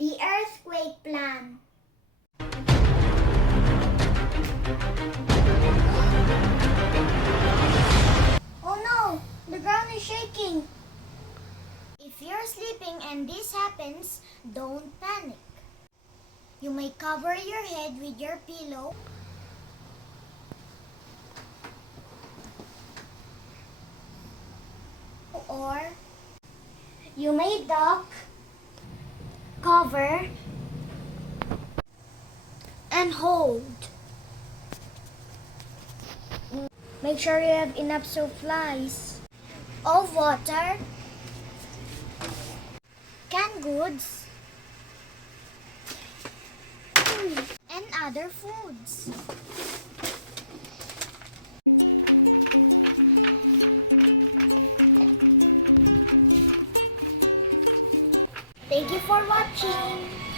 The earthquake plan. Oh no! The ground is shaking. If you're sleeping and this happens, don't panic. You may cover your head with your pillow or you may duck, cover, and hold. Make sure you have enough supplies of water, canned goods, and other foods. Thank you for watching.